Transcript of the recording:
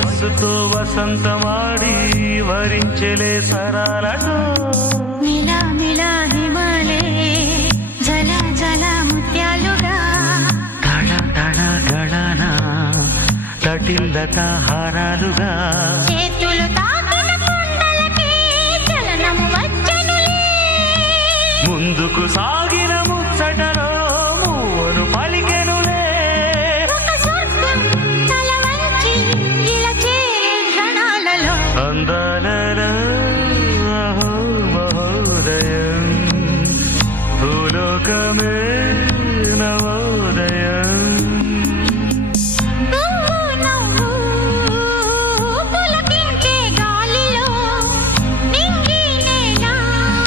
వయస్సుతో వసంతమాడి వరించెలే సరాలటో మిలా మిలా హిమాలే జల జల ముత్యాలుగా తళ తళ గళన తటిల్లత హారాలుగా చేతులు తాకిన కుండలకే చలనం వచ్చనులే ముందుకు సాగిన ముచ్చటలో మూవను పలికెనులే ఒక స్వర్గం తల వంచి ఇలా చేరే క్షణాలలో అందాలలో అహో మహోదయం భూలోకమే